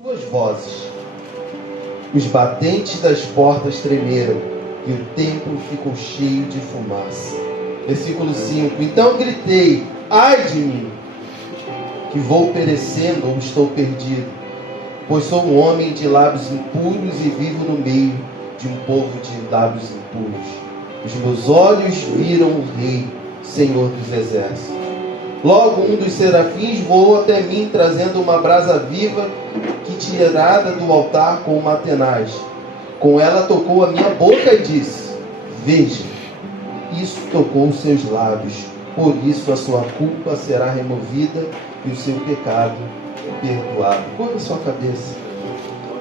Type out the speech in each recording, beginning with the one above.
Duas vozes. Os batentes das portas tremeram e o templo ficou cheio de fumaça. Versículo 5. Então gritei: ai de mim, que vou perecendo ou estou perdido, pois sou um homem de lábios impuros e vivo no meio de um povo de lábios impuros. Os meus olhos viram o Rei, Senhor dos exércitos. Logo um dos serafins voou até mim, trazendo uma brasa viva que tirada do altar com uma tenaz. Com ela tocou a minha boca e disse: veja, isso tocou os seus lábios, por isso a sua culpa será removida e o seu pecado perdoado. Curva a sua cabeça.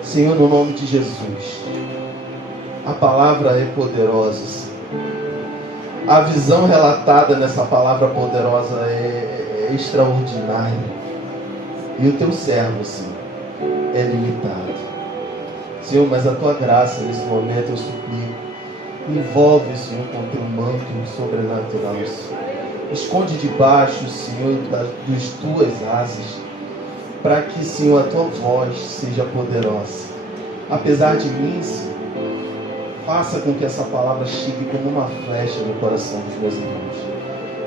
Senhor, no nome de Jesus, a palavra é poderosa, Senhor. A visão relatada nessa palavra poderosa é extraordinária. E o teu servo, Senhor, é limitado. Senhor, mas a tua graça nesse momento eu suplico. Envolve, Senhor, com o teu manto sobrenatural, Senhor. Esconde debaixo, Senhor, das tuas asas, para que, Senhor, a tua voz seja poderosa. Apesar de mim, Senhor, faça com que essa palavra chegue como uma flecha no coração dos meus irmãos.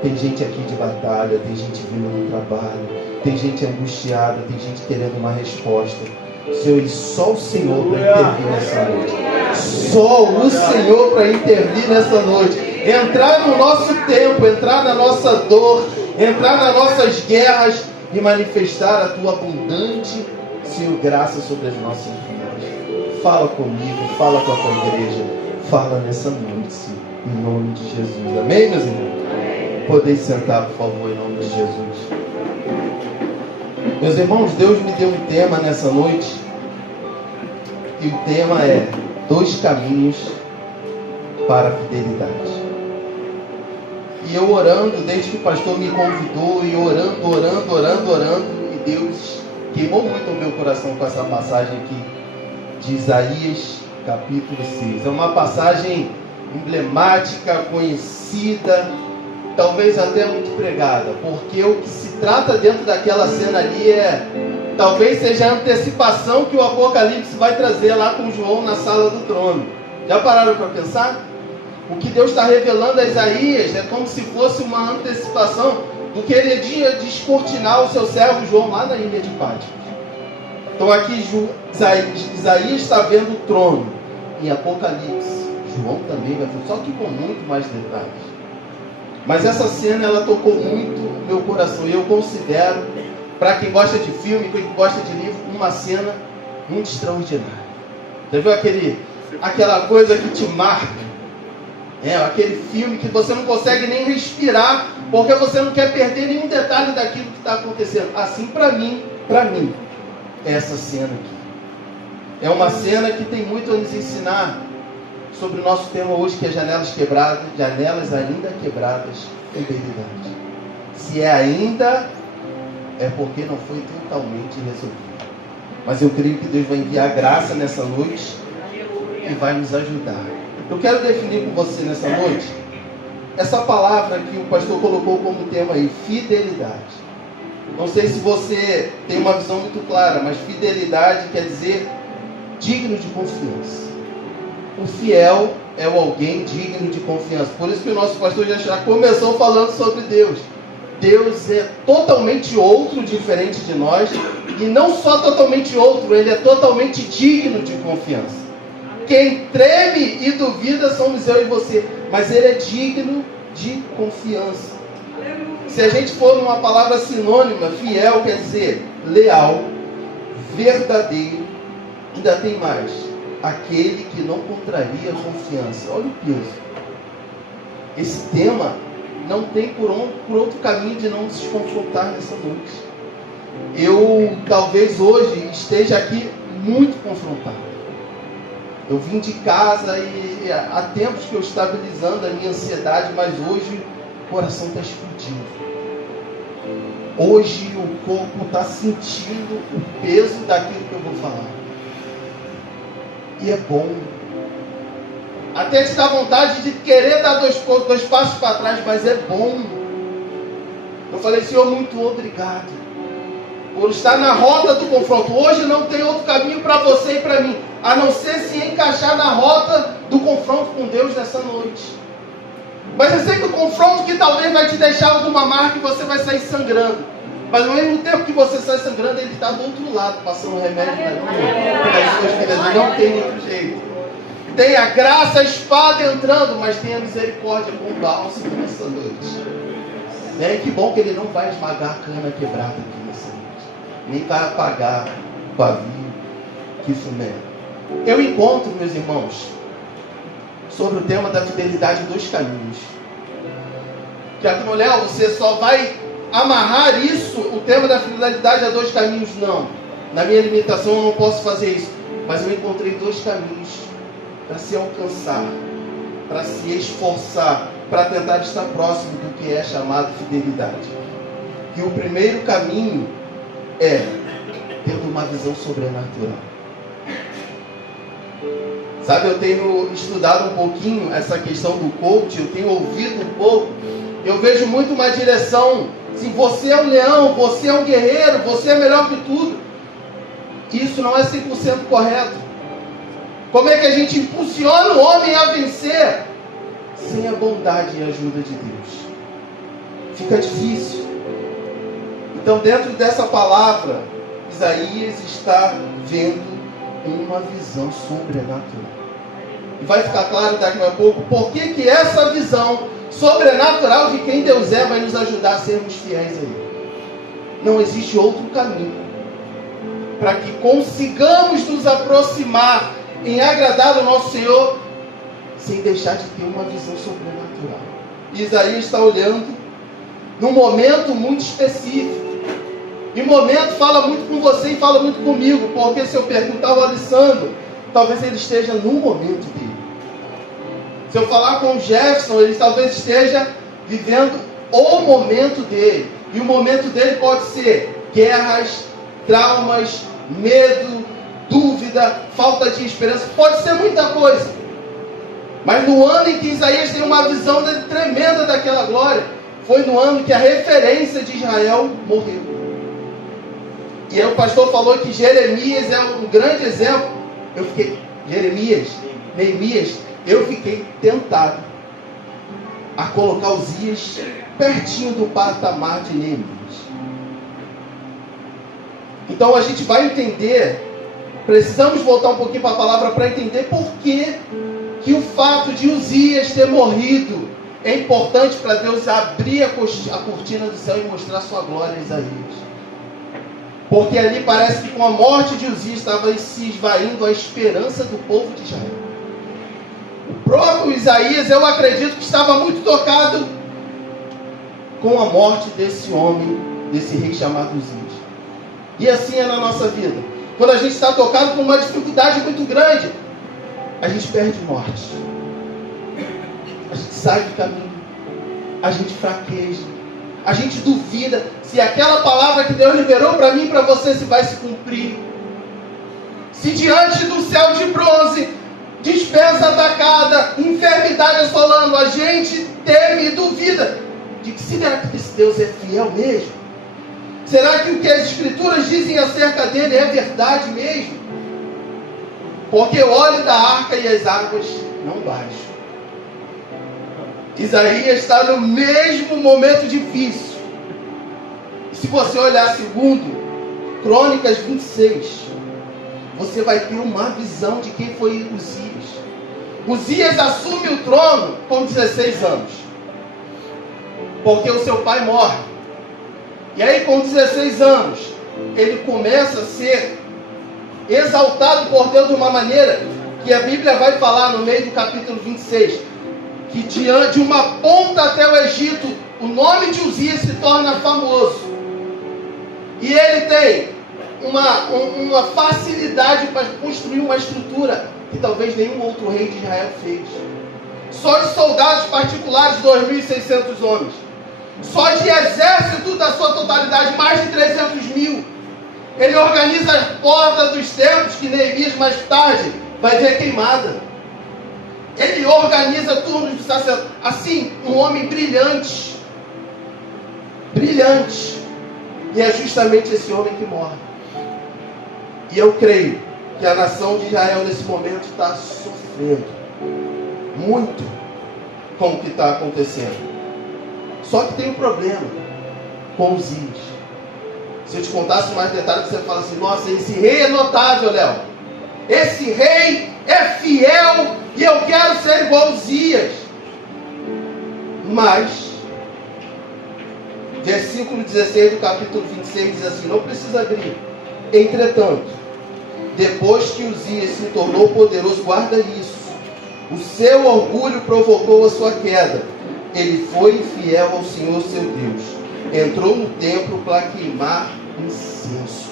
Tem gente aqui de batalha, tem gente vindo no trabalho, tem gente angustiada, tem gente querendo uma resposta. Senhor, e só o Senhor para intervir nessa noite. Só o Senhor para intervir nessa noite. Entrar no nosso tempo, entrar na nossa dor, entrar nas nossas guerras e manifestar a tua abundante, Senhor, graça sobre as nossas vidas. Fala comigo, fala com a tua igreja, fala nessa noite, Senhor, em nome de Jesus. Amém, meus irmãos? Podeis sentar, por favor, em nome de Jesus. Meus irmãos, Deus me deu um tema nessa noite, e o tema é 2 caminhos para a fidelidade. E eu orando, desde que o pastor me convidou, e orando, e Deus queimou muito o meu coração com essa passagem aqui de Isaías, capítulo 6. É uma passagem emblemática, conhecida, talvez até muito pregada, porque o que se trata dentro daquela cena ali talvez seja a antecipação que o Apocalipse vai trazer lá com João na sala do trono. Já pararam para pensar? O que Deus está revelando a Isaías é como se fosse uma antecipação do que ele ia descortinar o seu servo João lá na ilha de Patmos. Então aqui Isaías está vendo o trono. Em Apocalipse, João também vai ver, só que com muito mais detalhes. Mas essa cena, ela tocou muito o meu coração. E eu considero, para quem gosta de filme, quem gosta de livro, uma cena muito extraordinária. Já viu aquela coisa que te marca? Aquele filme que você não consegue nem respirar, porque você não quer perder nenhum detalhe daquilo que está acontecendo. Assim, para mim, essa cena aqui é uma cena que tem muito a nos ensinar sobre o nosso tema hoje, que é janelas quebradas, janelas ainda quebradas, fidelidade. Se é ainda, é porque não foi totalmente resolvido. Mas eu creio que Deus vai enviar graça nessa noite e vai nos ajudar. Eu quero definir com você nessa noite essa palavra que o pastor colocou como tema aí, fidelidade. Não sei se você tem uma visão muito clara, mas fidelidade quer dizer digno de confiança. O fiel é alguém digno de confiança. Por isso que o nosso pastor já começou falando sobre Deus. Deus é totalmente outro, diferente de nós. E não só totalmente outro, ele é totalmente digno de confiança. Quem treme e duvida somos eu e você. Mas ele é digno de confiança. Se a gente for numa palavra sinônima, fiel quer dizer leal, verdadeiro, ainda tem mais, aquele que não contraria a confiança. Olha o peso. Esse tema não tem por outro caminho de não se confrontar nessa noite. Eu talvez hoje esteja aqui muito confrontado. Eu vim de casa e há tempos que eu estabilizando a minha ansiedade, mas hoje o coração está explodindo. Hoje o corpo está sentindo o peso daquilo que eu vou falar. E é bom. Até te dá vontade de querer dar dois passos para trás, mas é bom. Eu falei, Senhor, muito obrigado. por estar na rota do confronto. Hoje não tem outro caminho para você e para mim, a não ser se encaixar na rota do confronto com Deus nessa noite. Mas eu sei que o confronto que talvez vai te deixar alguma marca e você vai sair sangrando. Mas ao mesmo tempo que você sai sangrando, ele está do outro lado, passando remédio para as suas vidas. Não tem outro jeito. Tem a graça, a espada entrando, mas tem a misericórdia com o bálsamo nessa noite. Que bom que ele não vai esmagar a cana quebrada aqui nessa noite. Nem vai apagar o pavio que fumega. Eu encontro, meus irmãos, sobre o tema da fidelidade, 2 caminhos. Que aqui no Léo, você só vai amarrar isso, o tema da fidelidade, a 2 caminhos, não. Na minha limitação eu não posso fazer isso. Mas eu encontrei 2 caminhos para se alcançar, para se esforçar, para tentar estar próximo do que é chamado fidelidade. E o primeiro caminho é tendo uma visão sobrenatural. Sabe, eu tenho estudado um pouquinho essa questão do coach, eu tenho ouvido um pouco, eu vejo muito uma direção, assim, você é um leão, você é um guerreiro, você é melhor que tudo. Isso não é 100% correto. Como é que a gente impulsiona o homem a vencer sem a bondade e a ajuda de Deus? Fica difícil. Então, dentro dessa palavra, Isaías está vendo uma visão sobrenatural. E vai ficar claro daqui a pouco por que essa visão sobrenatural de quem Deus é vai nos ajudar a sermos fiéis a Ele. Não existe outro caminho para que consigamos nos aproximar em agradar o nosso Senhor sem deixar de ter uma visão sobrenatural. E Isaías está olhando num momento muito específico. E o momento fala muito com você e fala muito comigo, porque se eu perguntar ao Alessandro, talvez ele esteja no momento dele. Se eu falar com o Jefferson, ele talvez esteja vivendo o momento dele. E o momento dele pode ser guerras, traumas, medo, dúvida, falta de esperança. Pode ser muita coisa. Mas no ano em que Isaías tem uma visão tremenda daquela glória, foi no ano que a referência de Israel morreu. E aí o pastor falou que Jeremias é um grande exemplo. Eu fiquei, Neemias, eu fiquei tentado a colocar Uzias pertinho do patamar de Neemias. Então a gente vai entender, precisamos voltar um pouquinho para a palavra para entender por que o fato de Uzias ter morrido é importante para Deus abrir a cortina do céu e mostrar sua glória a Isaías. Porque ali parece que com a morte de Uzias estava se esvaindo a esperança do povo de Israel. O próprio Isaías, eu acredito que estava muito tocado com a morte desse homem, desse rei chamado Uzias. E assim é na nossa vida. Quando a gente está tocado com uma dificuldade muito grande, a gente perde norte. A gente sai do caminho. A gente fraqueja. A gente duvida se aquela palavra que Deus liberou para mim e para você se vai se cumprir. Se diante do céu de bronze, despesa atacada, enfermidade assolando, a gente teme e duvida de que será que esse Deus é fiel mesmo? Será que o que as Escrituras dizem acerca dele é verdade mesmo? Porque o óleo da arca e as águas não baixam. Isaías está no mesmo momento difícil. E se você olhar segundo Crônicas 26, você vai ter uma visão de quem foi Uzias. Uzias assume o trono com 16 anos. Porque o seu pai morre. E aí com 16 anos, ele começa a ser exaltado por Deus de uma maneira que a Bíblia vai falar no meio do capítulo 26, que de uma ponta até o Egito, o nome de Uzias se torna famoso. E ele tem uma facilidade para construir uma estrutura que talvez nenhum outro rei de Israel fez. Só de soldados particulares, 2.600 homens. Só de exército da sua totalidade, mais de 300 mil. Ele organiza as portas dos templos, que Neemias mais tarde vai ver queimada. Ele organiza turnos de sacerdote. Assim, um homem brilhante. Brilhante. E é justamente esse homem que morre. E eu creio que a nação de Israel nesse momento está sofrendo muito com o que está acontecendo. Só que tem um problema com Uzias. Se eu te contasse mais detalhes, você fala assim: nossa, esse rei é notável, Léo. Esse rei é fiel e eu quero ser igual a Uzias. Mas versículo 16 do capítulo 26 diz assim, não precisa abrir. Entretanto, depois que Uzias se tornou poderoso, guarda isso. O seu orgulho provocou a sua queda. Ele foi infiel ao Senhor seu Deus. Entrou no templo para queimar incenso.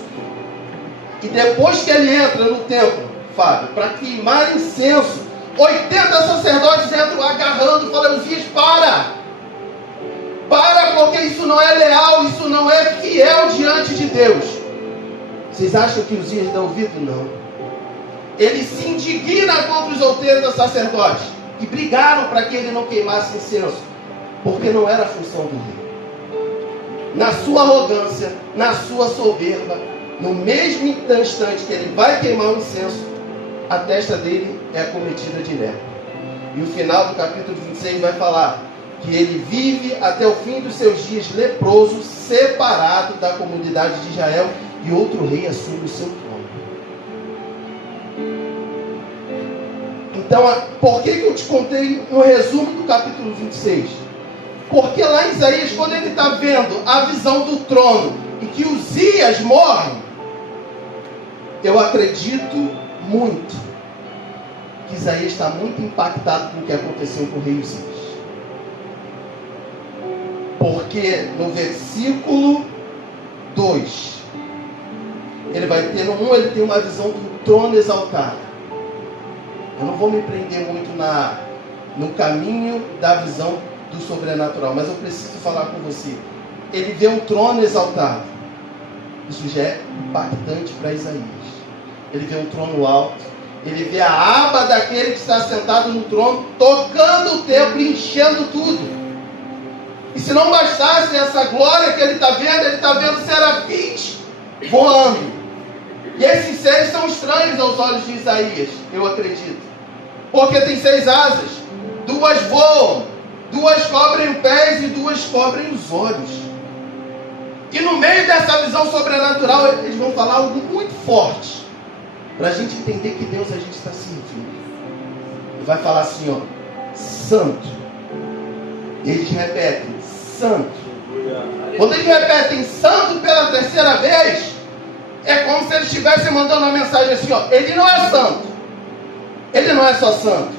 E depois que ele entra no templo, Fábio, para queimar incenso, 80 sacerdotes entram agarrando, falando: Uzias, para, porque isso não é leal, isso não é fiel diante de Deus. Vocês acham que Uzias dá ouvido? Não. Ele se indigna contra os 80 sacerdotes, que brigaram para que ele não queimasse incenso, porque não era a função do rei. Na sua arrogância, na sua soberba, no mesmo instante que ele vai queimar o incenso, a testa dele é acometida de lepra. E o final do capítulo 26 vai falar que ele vive até o fim dos seus dias leproso, separado da comunidade de Israel, e outro rei assume o seu trono. Então, por que eu te contei um resumo do capítulo 26? Porque lá em Isaías, quando ele está vendo a visão do trono e que Uzias morre, eu acredito muito que Isaías está muito impactado com o que aconteceu com o rei Uzias. Porque no versículo 2, ele vai ter, no 1, ele tem uma visão do trono exaltado. Eu não vou me prender muito no caminho da visão do sobrenatural, mas eu preciso falar com você. Ele vê um trono exaltado. Isso já é impactante para Isaías. Ele vê um trono alto. Ele vê a aba daquele que está sentado no trono, tocando o templo e enchendo tudo. E se não bastasse essa glória que ele está vendo serafins voando. E esses seres são estranhos aos olhos de Isaías, eu acredito. Porque tem 6 asas, 2 voam, 2 cobrem os pés e 2 cobrem os olhos. E no meio dessa visão sobrenatural, eles vão falar algo muito forte, para a gente entender que Deus a gente está servindo. Ele vai falar assim, ó, santo. E eles repetem, santo. Quando eles repetem santo pela 3ª vez, é como se eles estivessem mandando uma mensagem assim, ó, ele não é santo. Ele não é só santo,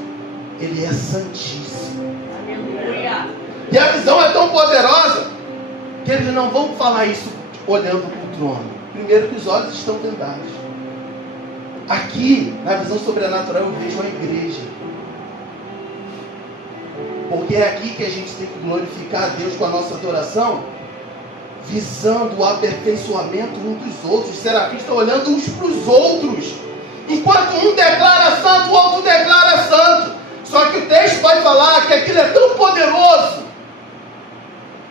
ele é santíssimo. Aleluia. E a visão é tão poderosa que eles não vão falar isso olhando para o trono. Primeiro que os olhos estão vendados. Aqui, na visão sobrenatural, eu vejo a igreja. Porque é aqui que a gente tem que glorificar a Deus com a nossa adoração, visando o aperfeiçoamento um dos outros. Os serafins estão olhando uns para os outros. Enquanto um declara santo, o outro declara santo. Só que o texto vai falar que aquilo é tão poderoso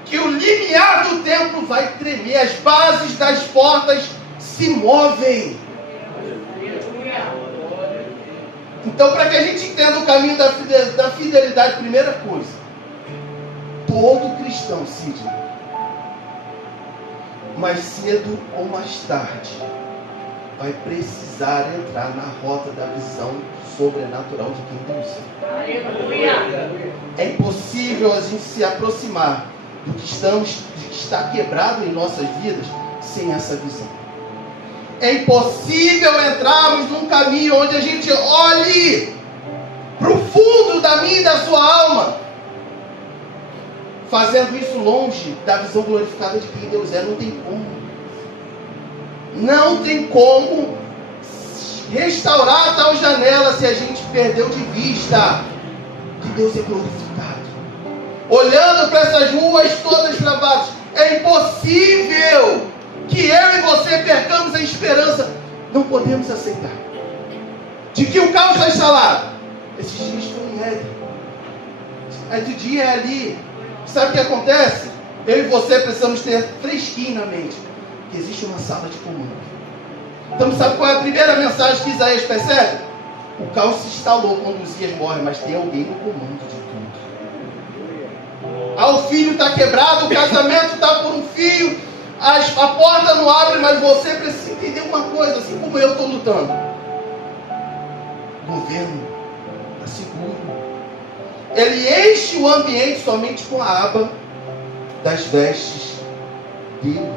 que o limiar do templo vai tremer, as bases das portas se movem. Então, para que a gente entenda o caminho da fidelidade, primeira coisa, todo cristão, Sidney, mais cedo ou mais tarde, vai precisar entrar na rota da visão sobrenatural de quem Deus é. É impossível a gente se aproximar do que está quebrado em nossas vidas sem essa visão. É impossível entrarmos num caminho onde a gente olhe para o fundo da minha e da sua alma, fazendo isso longe da visão glorificada de quem Deus é. Não tem como. Não tem como restaurar a tal janela se a gente perdeu de vista que Deus é glorificado. Olhando para essas ruas todas travadas, é impossível que eu e você percamos a esperança. Não podemos aceitar de que o caos vai instalar. Esses dias foi em Éden. Aí de dia é ali. Sabe o que acontece? eu e você precisamos ter fresquinho na mente que existe uma sala de comando. Então sabe qual é a primeira mensagem que Isaías percebe? O caos se instalou quando Uzias morre, mas tem alguém no comando de tudo. O filho está quebrado, o casamento está por um fio, a porta não abre, mas você precisa entender uma coisa, assim como eu estou lutando. O governo está seguro. Ele enche o ambiente somente com a aba das vestes dele.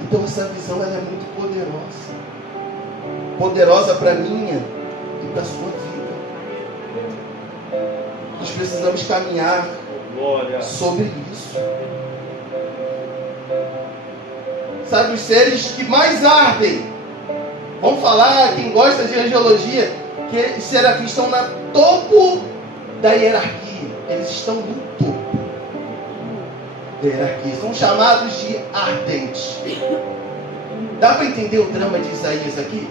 Então essa visão ela é muito poderosa. Poderosa para a minha e para a sua vida. Nós precisamos caminhar sobre isso. Sabe, os seres que mais ardem, vamos falar, quem gosta de angelologia, que os serafins estão no topo da hierarquia. Eles estão no topo da hierarquia. São chamados de ardentes. Dá para entender o drama de Isaías aqui?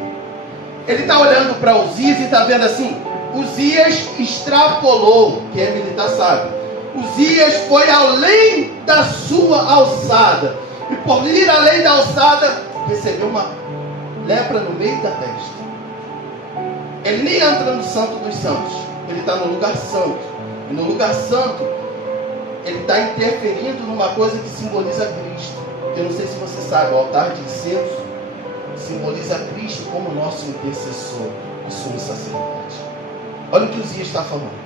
Ele está olhando para Uzias e está vendo assim: Uzias extrapolou, quem é militar sabe. Uzias foi além da sua alçada. E por ir além da alçada, recebeu uma lepra no meio da testa. Ele nem entra no santo dos santos. Ele está no lugar santo. E no lugar santo, ele está interferindo numa coisa que simboliza Cristo. Eu não sei se você sabe, o altar de incenso simboliza Cristo como nosso intercessor e sumo sacerdote. Olha o que Uzias está falando.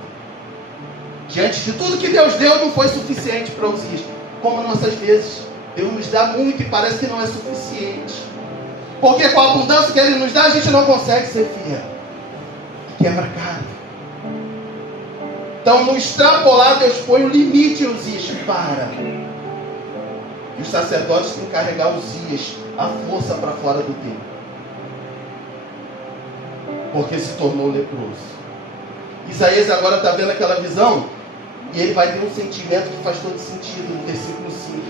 Diante de tudo que Deus deu, não foi suficiente para Uzias. Como nossas vezes, Deus nos dá muito e parece que não é suficiente. Porque com a abundância que Ele nos dá, a gente não consegue ser fiel. E quebra cara. Então, no extrapolar, Deus põe um limite em Uzias. Para. E os sacerdotes têm que carregar Uzias a força para fora do templo. Porque se tornou leproso. Isaías agora está vendo aquela visão. E ele vai ter um sentimento que faz todo sentido no versículo 5.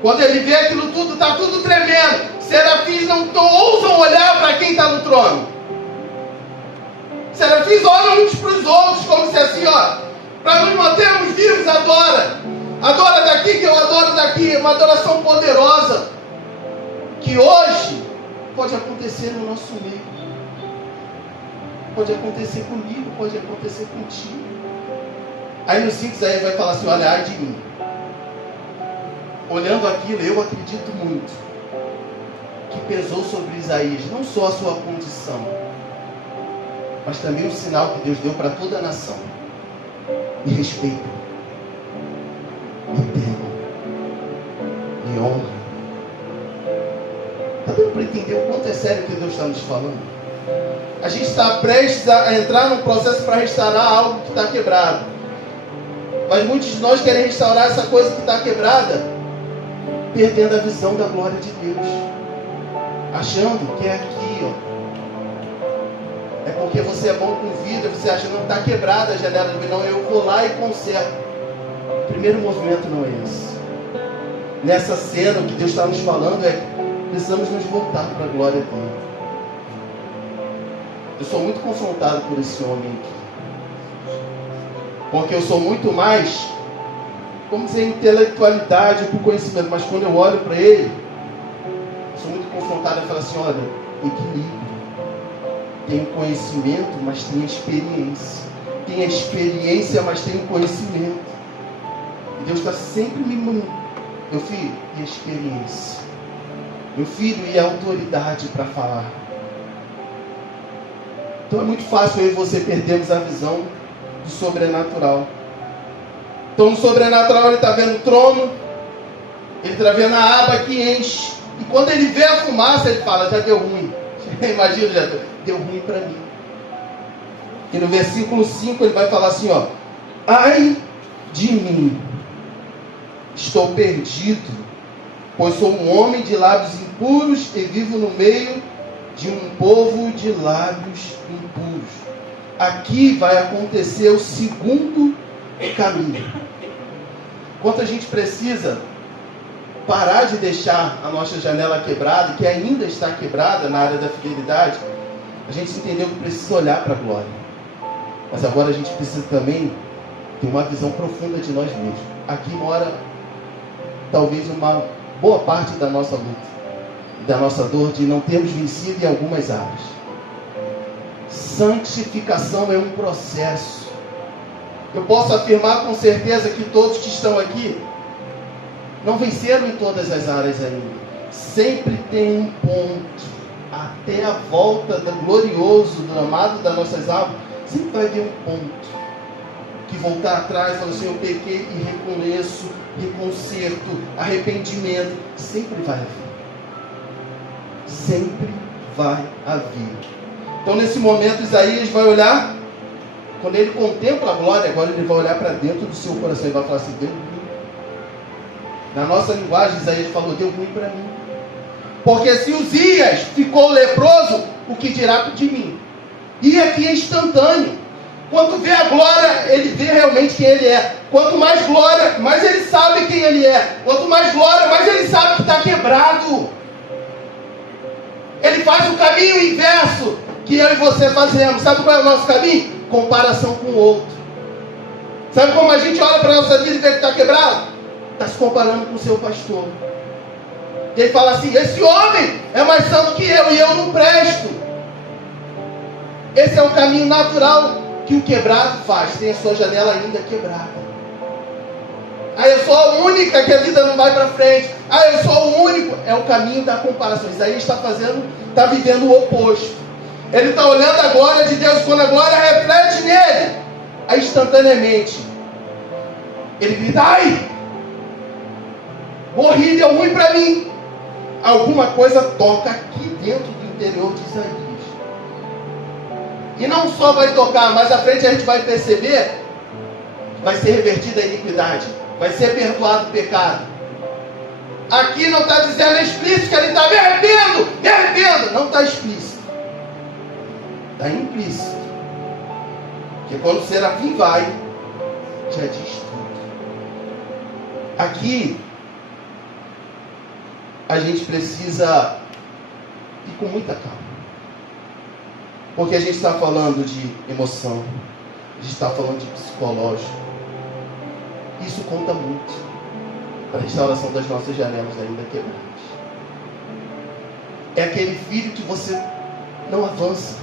Quando ele vê aquilo tudo, está tudo tremendo. Serafins não ousam olhar para quem está no trono. Serafins olham uns para os outros, como se assim, ó, para nos mantermos vivos, adora. Adora daqui que eu adoro daqui. Uma adoração poderosa. Que hoje pode acontecer no nosso meio. Pode acontecer comigo, pode acontecer contigo. Aí no 5 Isaías vai falar assim: olha, ai de mim. Olhando aquilo, eu acredito muito que pesou sobre Isaías não só a sua condição, mas também o sinal que Deus deu para toda a nação. Me respeitam, me temam, me honram. Está dando para entender o quanto é sério o que Deus está nos falando? A gente está prestes a entrar num processo para restaurar algo que está quebrado. Mas muitos de nós querem restaurar essa coisa que está quebrada, perdendo a visão da glória de Deus. Achando que é aqui, ó. É porque você é bom com vida, você acha que não está quebrada a janela de não, eu vou lá e conserto. O primeiro movimento não é esse. Nessa cena, o que Deus está nos falando é que precisamos nos voltar para a glória dele. Eu sou muito confrontado por esse homem aqui. Porque eu sou muito mais, como dizer, intelectualidade por conhecimento. Mas quando eu olho para ele, eu sou muito confrontado e falo assim: olha, equilíbrio. Tem conhecimento, mas tem experiência. Tem a experiência, mas tem o conhecimento. E Deus está sempre me mandando: meu filho, e a experiência? Meu filho, e a autoridade para falar? Então é muito fácil eu e você perdermos a visão do sobrenatural. Então no sobrenatural ele está vendo o trono, ele está vendo a aba que enche, e quando ele vê a fumaça ele fala: já deu ruim. Imagina, já deu ruim para mim. E no versículo 5 ele vai falar assim, ó: ai de mim, estou perdido, pois sou um homem de lábios impuros e vivo no meio de um povo de lábios impuros. Aqui vai acontecer o segundo caminho. Quanto a gente precisa parar de deixar a nossa janela quebrada, que ainda está quebrada na área da fidelidade, a gente entendeu que precisa olhar para a glória. Mas agora a gente precisa também ter uma visão profunda de nós mesmos. Aqui mora talvez uma boa parte da nossa luta, da nossa dor de não termos vencido em algumas áreas. Santificação é um processo. Eu posso afirmar com certeza que todos que estão aqui não venceram em todas as áreas ainda. Sempre tem um ponto, até a volta do glorioso, do amado das nossas almas, sempre vai haver um ponto que voltar atrás e falar assim, eu pequei e reconheço, reconcerto, arrependimento, sempre vai haver. Sempre vai haver. Então nesse momento Isaías vai olhar, quando ele contempla a glória, agora ele vai olhar para dentro do seu coração e vai falar assim, deu ruim. Na nossa linguagem Isaías falou, deu ruim para mim. Porque se Uzias ficou leproso, o que dirá de mim? E aqui é instantâneo. Quando vê a glória, ele vê realmente quem ele é. Quanto mais glória, mais ele sabe quem ele é. Quanto mais glória, mais ele sabe que está quebrado. Ele faz o caminho inverso que eu e você fazemos. Sabe qual é o nosso caminho? Comparação com o outro. Sabe como a gente olha para a nossa vida e vê que está quebrado? Está se comparando com o seu pastor. E ele fala assim, esse homem é mais santo que eu e eu não presto. Esse é o caminho natural que o quebrado faz. Tem a sua janela ainda quebrada. Ah, eu sou a única que a vida não vai para frente. Ah, eu sou o único. É o caminho da comparação. Isaías está vivendo o oposto. Ele está olhando a glória de Deus. Quando a glória reflete nele, aí instantaneamente ele grita, ai, morri, deu ruim para mim. Alguma coisa toca aqui dentro do interior de Isaías. E não só vai tocar, mas à frente a gente vai perceber, vai ser revertida a iniquidade, vai ser perdoado o pecado. Aqui não está dizendo explícito que ele está me arrependo. Não está explícito. Está implícito. Porque quando o serafim vai, já diz tudo. Aqui, a gente precisa ir com muita calma. Porque a gente está falando de emoção, a gente está falando de psicológico. Isso conta muito para a restauração das nossas janelas ainda quebradas. É aquele filho que você não avança.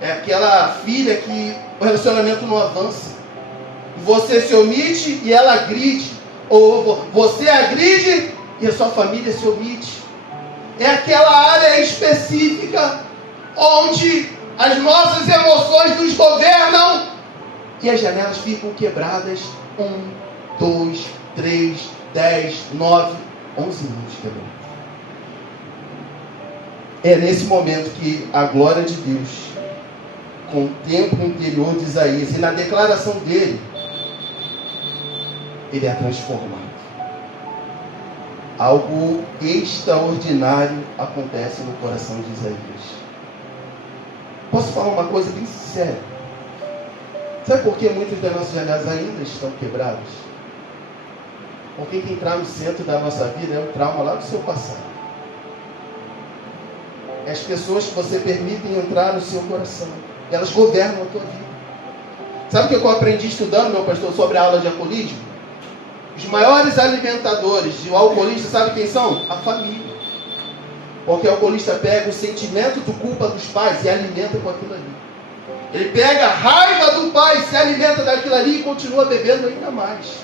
É aquela filha que o relacionamento não avança. Você se omite e ela agride. Ou você agride e a sua família se omite. É aquela área específica onde as nossas emoções nos governam e as janelas ficam quebradas. 1, 2, 3, 10, 9, 11 minutos quebrados. É nesse momento que a glória de Deus contempla o interior de Isaías, e na declaração dele, ele é transformado. Algo extraordinário acontece no coração de Isaías. Posso falar uma coisa bem sincera? Sabe por que muitas das nossas janelas ainda estão quebradas? Porque quem entrar no centro da nossa vida é um trauma lá do seu passado. É as pessoas que você permite entrar no seu coração. Elas governam a tua vida. Sabe o que eu aprendi estudando, meu pastor, sobre a aula de alcoolismo? Os maiores alimentadores de um alcoolista, sabe quem são? A família. Porque o alcoolista pega o sentimento de culpa dos pais e alimenta com aquilo ali. Ele pega a raiva do pai, se alimenta daquilo ali e continua bebendo ainda mais.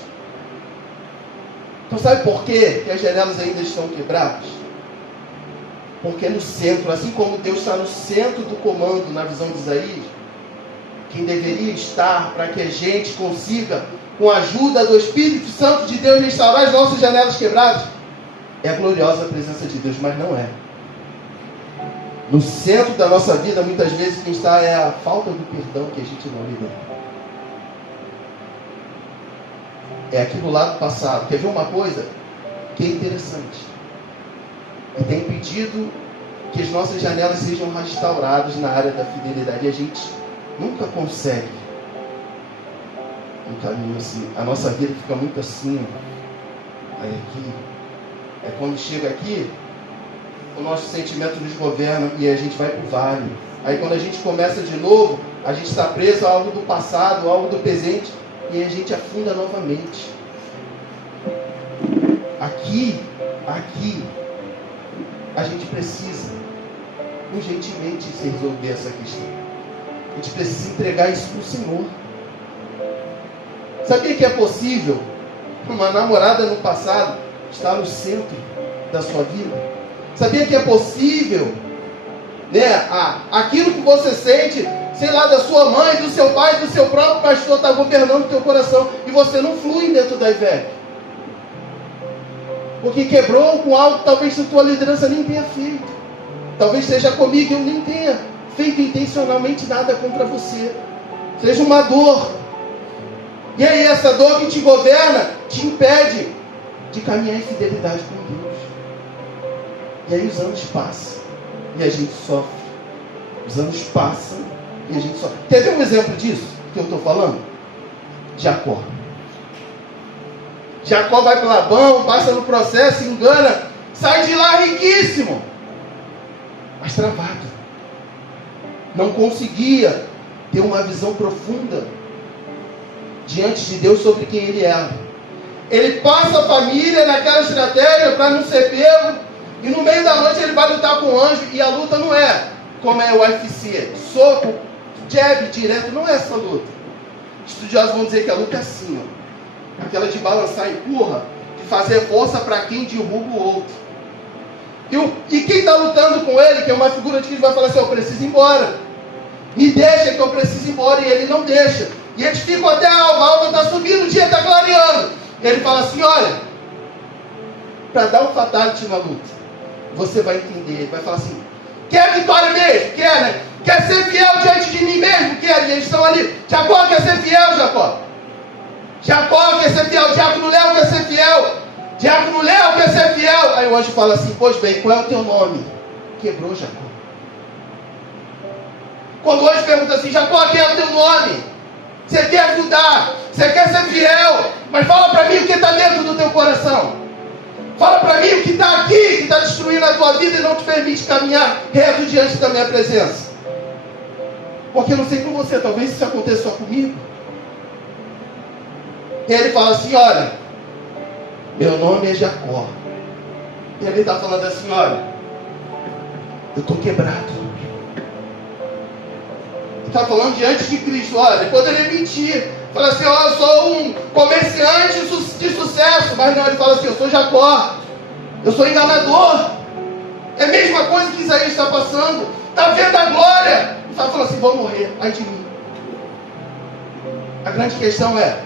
Então sabe por quê que as janelas ainda estão quebradas? Porque no centro, assim como Deus está no centro do comando na visão de Isaías, quem deveria estar para que a gente consiga, com a ajuda do Espírito Santo de Deus, restaurar as nossas janelas quebradas, é a gloriosa presença de Deus, mas não é. No centro da nossa vida, muitas vezes, quem está é a falta do perdão que a gente não libera. É aquilo lá do passado. Quer ver uma coisa que é interessante? E tem pedido que as nossas janelas sejam restauradas na área da fidelidade. E a gente nunca consegue um caminho assim. A nossa vida fica muito assim. Aí aqui. É quando chega aqui, o nosso sentimento nos governa e a gente vai para o vale. Aí quando a gente começa de novo, a gente está preso a algo do passado, a algo do presente, e a gente afunda novamente. aqui, a gente precisa urgentemente se resolver essa questão. A gente precisa entregar isso para o Senhor. Sabia que é possível uma namorada no passado estar no centro da sua vida? Sabia que é possível, né, aquilo que você sente, sei lá, da sua mãe, do seu pai, do seu próprio pastor, está governando o teu coração e você não flui dentro da IVEC? Porque quebrou com algo que talvez a tua liderança nem tenha feito. Talvez seja comigo, eu nem tenha feito intencionalmente nada contra você. Seja uma dor. E aí essa dor que te governa, te impede de caminhar em fidelidade com Deus. E aí os anos passam e a gente sofre. Os anos passam e a gente sofre. Quer ver um exemplo disso que eu estou falando? Jacó. Jacó vai para Labão, passa no processo, engana, sai de lá riquíssimo, mas travado. Não conseguia ter uma visão profunda diante de Deus sobre quem ele era. Ele passa a família naquela estratégia para não ser pego, e no meio da noite ele vai lutar com o anjo, e a luta não é como é o UFC, soco, jab direto, não é essa luta. Estudiosos vão dizer que a luta é assim, ó. Aquela de balançar e empurra, de fazer força para quem derruba o outro. E quem está lutando com ele, que é uma figura de que ele vai falar assim: eu preciso ir embora, me deixa que eu preciso ir embora, e ele não deixa. E eles ficam até a alva está subindo, o dia está clareando. Ele fala assim: olha, para dar um fatality na luta, você vai entender. Ele vai falar assim: quer vitória mesmo? Quer, né? Quer ser fiel diante de mim mesmo? Quer? E eles estão ali: Jacó quer ser fiel, Jacó. Jacó quer ser fiel, Diácono Léo quer ser fiel, Diácono Léo quer ser fiel. Aí o anjo fala assim: pois bem, qual é o teu nome? Quebrou Jacó. Quando o anjo pergunta assim: Jacó, quem é o teu nome? Você quer ajudar, você quer ser fiel, mas fala para mim o que está dentro do teu coração. Fala para mim o que está aqui, que está destruindo a tua vida e não te permite caminhar reto diante da minha presença. Porque eu não sei com você, talvez isso aconteça só comigo. E ele fala assim: olha, meu nome é Jacó. E ele está falando assim: olha, eu estou quebrado. Ele está falando diante de Cristo. Olha, ele poderia mentir, fala assim: ó, eu sou um comerciante de sucesso. Mas não, ele fala assim: eu sou Jacó, eu sou enganador. É a mesma coisa que Isaías está passando. Está vendo a glória. Ele está falando assim: vou morrer, ai de mim. A grande questão é: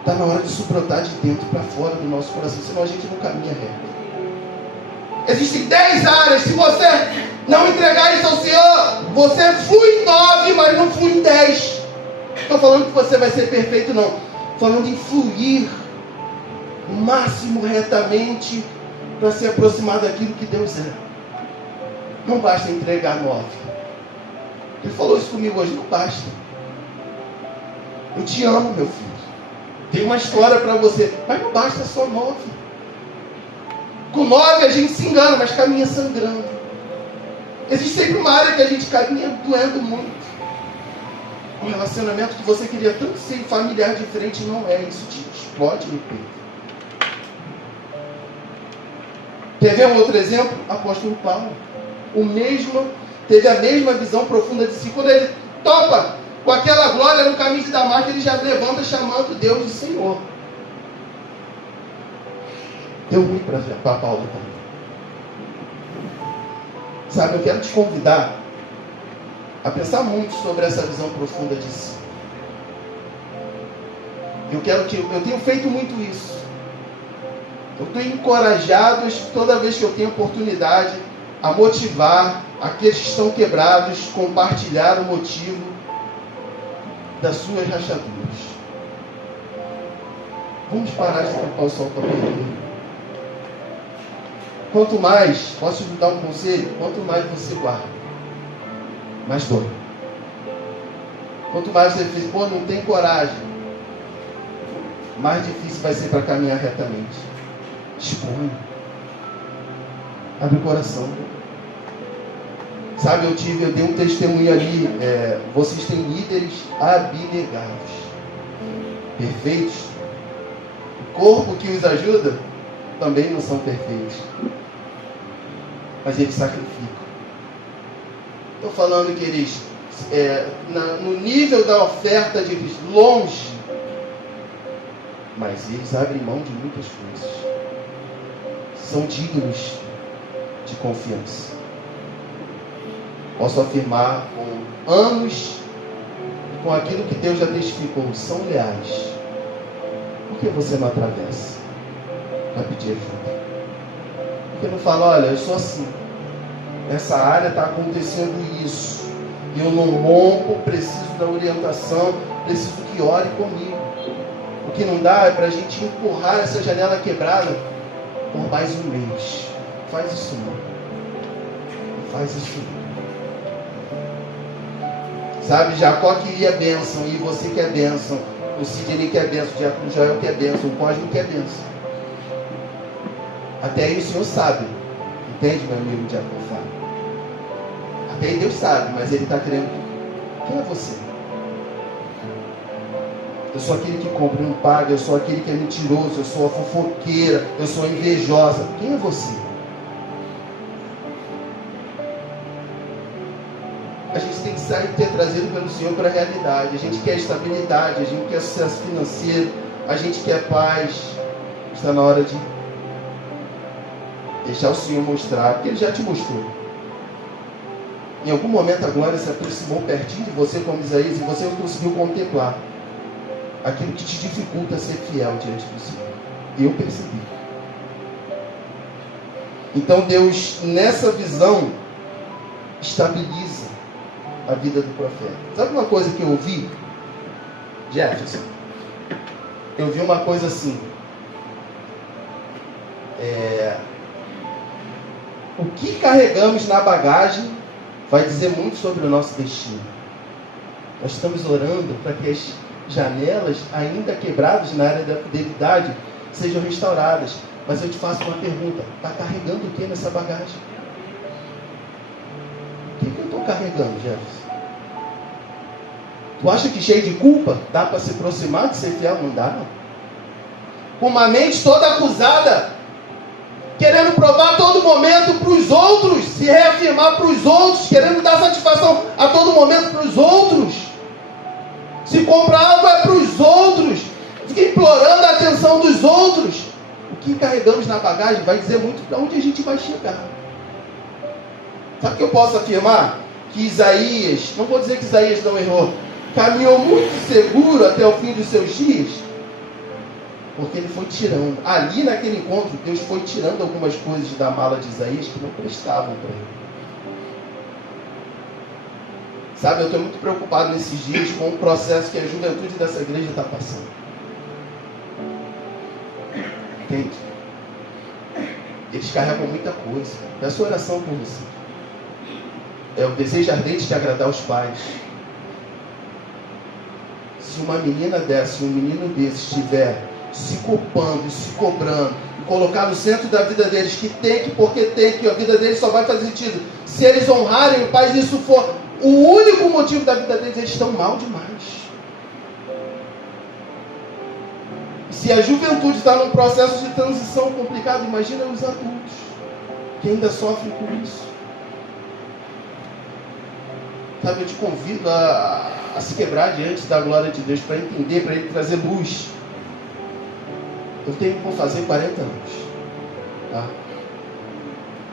está na hora de isso brotar de dentro para fora do nosso coração, senão a gente não caminha reto. Existem 10 áreas. Se você não entregar isso ao Senhor, você flui em 9, mas não flui em 10. Estou falando que você vai ser perfeito, não. Falando em fluir o máximo retamente para se aproximar daquilo que Deus é. Não basta entregar 9. Ele falou isso comigo hoje: não basta. Eu te amo, meu filho. Tem uma história para você, mas não basta só 9. Com 9 a gente se engana, mas caminha sangrando. Existe sempre uma área que a gente caminha doendo muito. Um relacionamento que você queria tanto ser familiar diferente, não é. Isso te explode no peito. Quer ver um outro exemplo? Apóstolo Paulo. O mesmo, teve a mesma visão profunda de si. Quando ele topa com aquela glória no caminho de Damasco, ele já levanta chamando Deus de Senhor. Deu ruim para Paulo também. Sabe, eu quero te convidar a pensar muito sobre essa visão profunda de si. Eu tenho feito muito isso. Eu estou encorajado toda vez que eu tenho oportunidade a motivar aqueles que estão quebrados, compartilhar o motivo das suas rachaduras. Vamos parar de tampar o sol com a peneira. Quanto mais, posso te dar um conselho? Quanto mais você guarda, mais dor. Quanto mais você diz: pô, não tem coragem, mais difícil vai ser para caminhar retamente. Expõe. Abre o coração. Sabe, eu dei um testemunho ali. Vocês têm líderes abnegados, perfeitos, corpo que os ajuda também não são perfeitos. Mas eles sacrificam. Estou falando que eles, no nível da oferta de Cristo, longe, mas eles abrem mão de muitas coisas. São dignos de confiança. Posso afirmar com anos, com aquilo que Deus já testificou, são leais. Por que você não atravessa para pedir ajuda? Por que não fala, olha, eu sou assim, nessa área está acontecendo isso, e eu não rompo, preciso da orientação, preciso que ore comigo. O que não dá é para a gente empurrar essa janela quebrada por mais um mês. Faz isso não. Faz isso não. Sabe, Jacó queria bênção e você quer bênção. O Sidney quer bênção, o Joel quer bênção, o Cosme quer bênção. Até aí o Senhor sabe. Entende, meu amigo Jacó? Até aí Deus sabe, mas Ele está querendo. Quem é você? Eu sou aquele que compra e não paga, eu sou aquele que é mentiroso, eu sou a fofoqueira, eu sou a invejosa. Quem é você? A gente tem que sair ter trazido pelo Senhor para a realidade. A gente quer estabilidade, a gente quer sucesso financeiro, a gente quer paz. Está na hora de deixar o Senhor mostrar, porque Ele já te mostrou. Em algum momento a glória se aproximou pertinho de você, como Isaías, e você conseguiu contemplar aquilo que te dificulta ser fiel diante do Senhor. Eu percebi. Então Deus, nessa visão, estabiliza a vida do profeta. Sabe uma coisa que eu ouvi? Jefferson, eu vi uma coisa assim. O que carregamos na bagagem vai dizer muito sobre o nosso destino. Nós estamos orando para que as janelas ainda quebradas na área da fidelidade sejam restauradas. Mas eu te faço uma pergunta: está carregando o que nessa bagagem? O que eu estou carregando, Jefferson? Tu acha que cheio de culpa dá para se aproximar de ser fiel? Não dá, não. Com uma mente toda acusada, querendo provar a todo momento para os outros, se reafirmar para os outros, querendo dar satisfação a todo momento para os outros. Se comprar algo é para os outros, fica implorando a atenção dos outros. O que carregamos na bagagem vai dizer muito para onde a gente vai chegar. Sabe o que eu posso afirmar? Que Isaías, não vou dizer que Isaías não errou, caminhou muito seguro até o fim dos seus dias, porque ele foi tirando. Ali naquele encontro, Deus foi tirando algumas coisas da mala de Isaías que não prestavam para ele. Sabe, eu estou muito preocupado nesses dias com o processo que a juventude dessa igreja está passando. Entende? Eles carregam muita coisa. Peço oração por você. É o desejo ardente de agradar os pais. Se uma menina dessa, um menino desse estiver se culpando e se cobrando e colocar no centro da vida deles que tem que, porque tem que, a vida deles só vai fazer sentido se eles honrarem o pai, e isso for o único motivo da vida deles, eles estão mal demais. Se a juventude está num processo de transição complicado, imagina os adultos que ainda sofrem com isso. Sabe, eu te convido a se quebrar diante da glória de Deus para entender, para Ele trazer luz. Eu vou fazer 40 anos. Tá?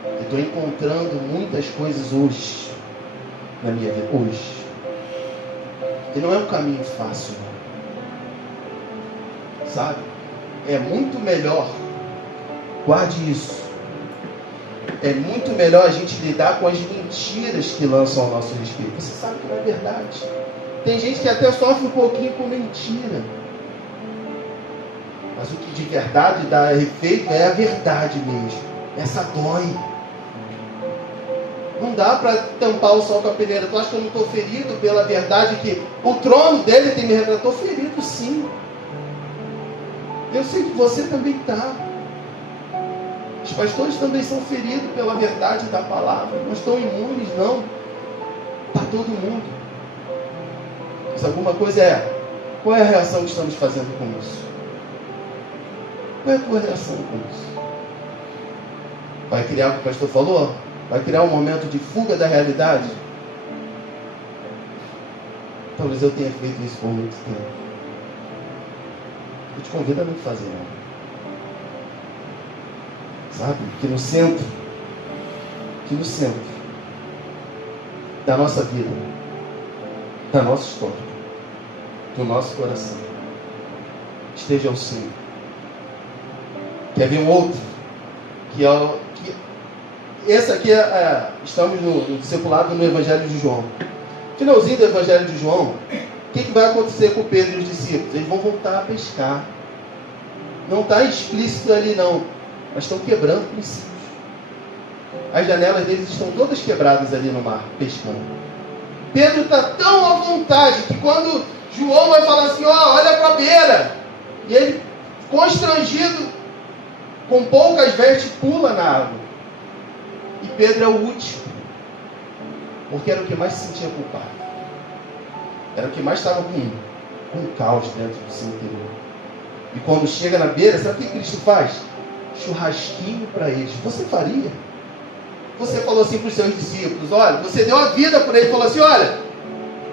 Eu estou encontrando muitas coisas hoje, na minha vida, hoje. E não é um caminho fácil, não. Sabe? É muito melhor, guarde isso. É muito melhor a gente lidar com as mentiras que lançam ao nosso respeito. Você sabe que não é verdade. Tem gente que até sofre um pouquinho com mentira. Mas o que de verdade dá efeito é a verdade mesmo. Essa dói. Não dá para tampar o sol com a peneira. Tu acha que eu não estou ferido pela verdade que o trono dele tem me retratado? Estou ferido sim. Eu sei que você também está. Os pastores também são feridos pela verdade da palavra. Não estão imunes, não. Está todo mundo. Mas alguma coisa qual é a reação que estamos fazendo com isso? Qual é a tua reação com isso? Vai criar o que o pastor falou? Vai criar um momento de fuga da realidade? Talvez eu tenha feito isso por muito tempo. Eu te convido a não fazer nada. Sabe? Que no centro da nossa vida, da nossa história, do nosso coração, esteja o Senhor. Quer ver um outro? Esse aqui estamos no discipulado no Evangelho de João. Finalzinho do Evangelho de João, o que vai acontecer com Pedro e os discípulos? Eles vão voltar a pescar. Não está explícito ali não, mas estão quebrando princípios. As janelas deles estão todas quebradas ali no mar, pescando. Pedro está tão à vontade que quando João vai falar assim, olha para a beira, e ele, constrangido, com poucas vestes, pula na água. E Pedro é o último, porque era o que mais se sentia culpado. Era o que mais estava com caos dentro do seu interior. E quando chega na beira, sabe o que Cristo faz? Churrasquinho para eles. Você faria? Você falou assim para os seus discípulos, olha, você deu a vida por ele, falou assim, olha,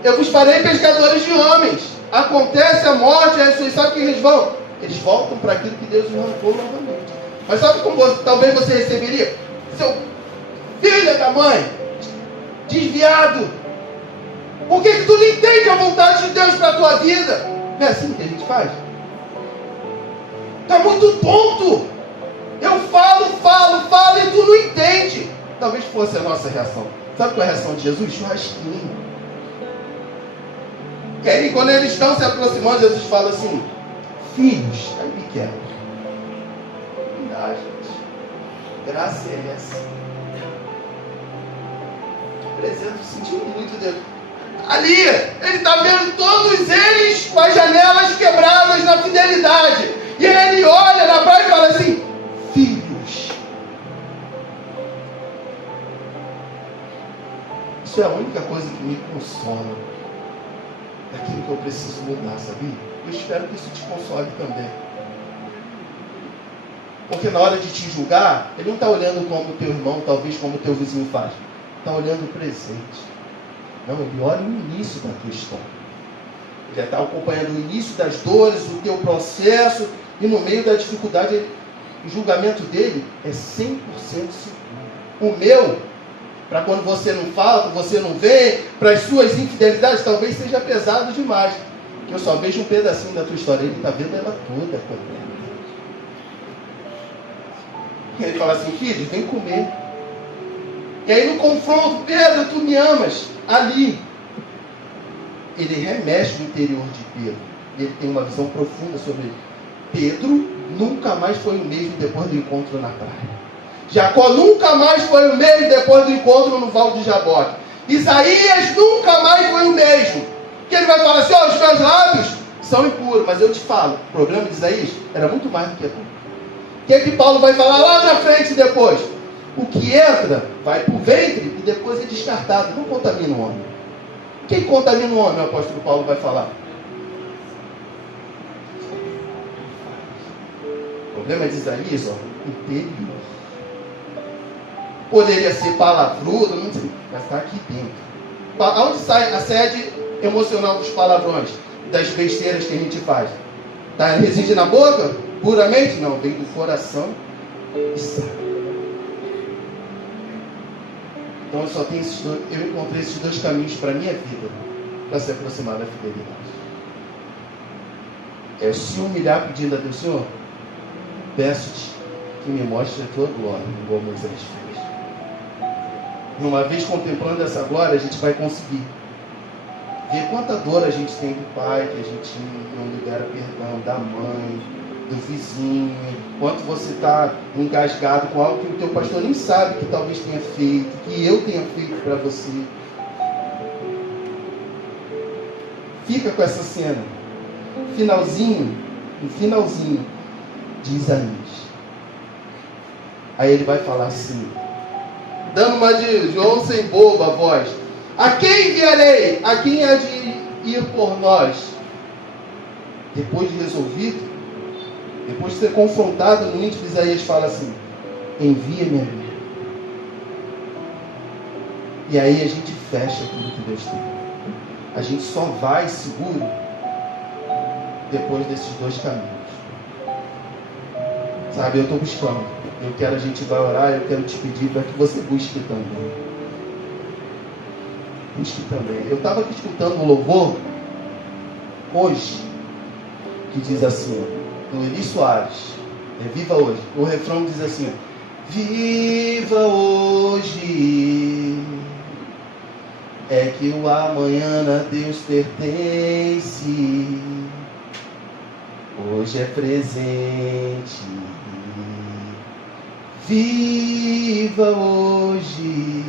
eu vos farei pescadores de homens. Acontece a morte, a ressurreição, sabe o que eles vão? Eles voltam para aquilo que Deus os arrancou novamente. Mas sabe como talvez você receberia? Seu filho da mãe, desviado, por que tu não entende a vontade de Deus para a tua vida? Não é assim que a gente faz? Está muito tonto. Eu falo e tu não entende. Talvez fosse a nossa reação. Sabe qual é a reação de Jesus? Churrasquinho. E aí quando eles estão se aproximando, Jesus fala assim, filhos, aí me quebra. Não dá, gente. Graça é essa. Presente, senti muito Deus. Ali, ele está vendo todos eles com as janelas quebradas na fidelidade. E ele olha na praia e fala assim, filhos. Isso é a única coisa que me consola daquilo que eu preciso mudar, sabia? Eu espero que isso te console também. Porque na hora de te julgar, ele não está olhando como o teu irmão, talvez como o teu vizinho faz. Está olhando o presente. Não, ele olha o início da tua história. Ele está acompanhando o início das dores, o teu processo, e no meio da dificuldade, o julgamento dele é 100% seguro. O meu, para quando você não fala, você não vê, para as suas infidelidades, talvez seja pesado demais. Que eu só vejo um pedacinho da tua história, ele está vendo ela toda completa. E ele fala assim, filho, vem comer. E aí no confronto, Pedro, tu me amas. Ali, ele remexe no interior de Pedro. Ele tem uma visão profunda sobre ele. Pedro nunca mais foi o mesmo depois do encontro na praia. Jacó nunca mais foi o mesmo depois do encontro no Val de Jaboque. Isaías nunca mais foi o mesmo. Que ele vai falar assim, os meus lábios são impuros. Mas eu te falo, o problema de Isaías era muito mais do que aquilo. O que Paulo vai falar lá na frente depois? O que entra, vai para o ventre e depois é descartado. Não contamina o homem. Quem contamina o homem, o apóstolo Paulo vai falar? O problema de Isaías, interior. Poderia ser palavrudo, não sei, mas está aqui dentro. Aonde sai a sede emocional dos palavrões, das besteiras que a gente faz? Reside na boca? Puramente? Não, vem do coração e sai. Então eu encontrei esses dois caminhos para a minha vida, para se aproximar da fidelidade. É se humilhar pedindo a Deus, Senhor, peço-te que me mostre a tua glória, igual Moisés fez. E uma vez contemplando essa glória, a gente vai conseguir ver quanta dor a gente tem do pai, que a gente não libera perdão, da mãe, do vizinho, quanto você está engasgado com algo que o teu pastor nem sabe que talvez tenha feito, que eu tenha feito para você. Fica com essa cena. No finalzinho de Isaías. Aí ele vai falar assim, dando uma de João sem boba a voz, a quem enviarei? A quem há de ir por nós? Depois de resolvido, Depois de ser confrontado no íntimo, Isaías fala assim: envia-me a mim. E aí a gente fecha tudo que Deus tem. A gente só vai seguro depois desses dois caminhos. Sabe, eu estou buscando. Eu quero, a gente vai orar, eu quero te pedir para que você busque também. Busque também. Eu estava aqui escutando um louvor hoje, que diz assim, do Eli Soares, Viva Hoje. O refrão diz assim: viva hoje, é que o amanhã a Deus pertence, hoje é presente. Viva hoje,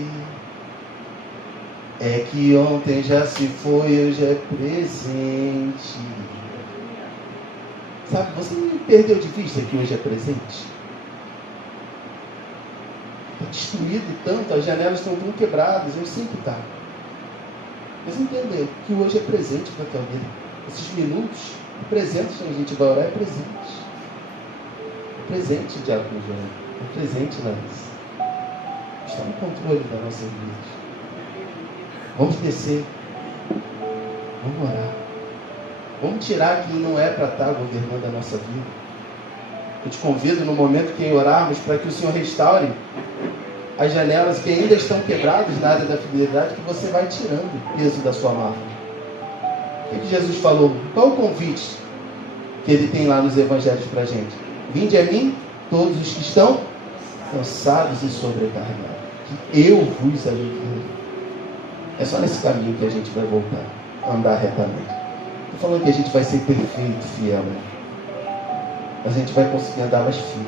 é que ontem já se foi, hoje é presente. Sabe, você perdeu de vista que hoje é presente? Está destruído tanto, as janelas estão tão quebradas, eu sei que está. Mas entender que hoje é presente para a tua vida. Esses minutos, presentes, a gente vai orar, é presente. É presente, Diácono João. É presente, Larissa. Está no controle da nossa vida. Vamos descer. Vamos orar. Vamos tirar quem não é para estar governando a nossa vida. Eu te convido no momento que orarmos para que o Senhor restaure as janelas que ainda estão quebradas na área da fidelidade, que você vai tirando o peso da sua marca. O que Jesus falou? Qual o convite que ele tem lá nos evangelhos para a gente? Vinde a mim, todos os que estão cansados e sobrecarregados, que eu vos aliviarei. É só nesse caminho que a gente vai voltar a andar retamente. Estou falando que a gente vai ser perfeito, fiel, mas a gente vai conseguir andar mais firme.